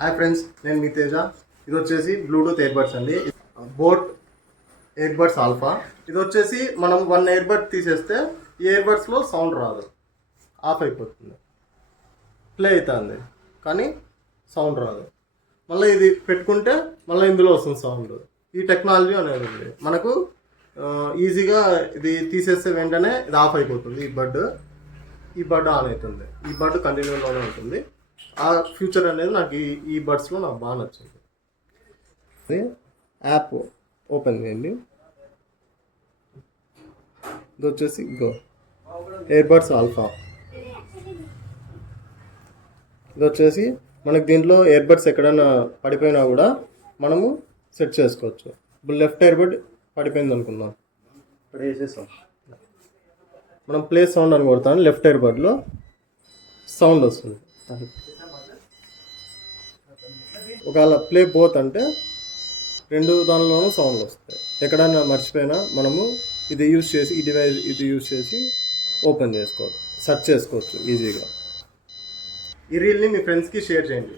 Hi friends, నేను మీ తేజ. ఇది వచ్చేసి బ్లూటూత్ ఇయర్బడ్స్ అండి. Boat earbuds alpha. ఇది వచ్చేసి మనం 1 ఇయర్బడ్ తీసేస్తే ఈ ఇయర్బడ్స్లో సౌండ్ రాదు, ఆఫ్ అయిపోతుంది. ప్లే అవుతుంది కానీ సౌండ్ రాదు. మళ్ళీ ఇది పెట్టుకుంటే మళ్ళీ ఇందులో వస్తుంది సౌండ్. ఈ టెక్నాలజీ అనేది ఉంది మనకు. ఈజీగా ఇది తీసేస్తే వెంటనే ఇది ఆఫ్ అయిపోతుంది. ఈ బడ్ ఆన్ అవుతుంది. ఈ బడ్ కంటిన్యూలోనే ఉంటుంది. ఆ ఫ్యూచర్ అనేది నాకు ఈ బడ్స్లో నాకు బాగా నచ్చింది. యాప్ ఓపెన్ చేయండి. ఇది వచ్చేసి ఇయర్బడ్స్ ఆల్ఫా. ఇది వచ్చేసి మనకి దీంట్లో ఇయర్బడ్స్ ఎక్కడైనా పడిపోయినా కూడా మనము సెట్ చేసుకోవచ్చు. ఇప్పుడు లెఫ్ట్ ఇయర్బడ్ పడిపోయింది అనుకుందాం, ఇక్కడ వేసేసాం. మనం ప్లే సౌండ్ అని కొడతాను. లెఫ్ట్ ఇయర్బడ్లో సౌండ్ వస్తుంది. ఒకవేళ ప్లే బోత్ అంటే రెండు దానిలోనూ సౌండ్లు వస్తాయి. ఎక్కడైనా మర్చిపోయినా మనము ఇది యూజ్ చేసి ఇది యూజ్ చేసి ఓపెన్ చేసుకోవచ్చు, సెర్చ్ చేసుకోవచ్చు ఈజీగా. ఈ రీల్ని మీ ఫ్రెండ్స్కి షేర్ చేయండి.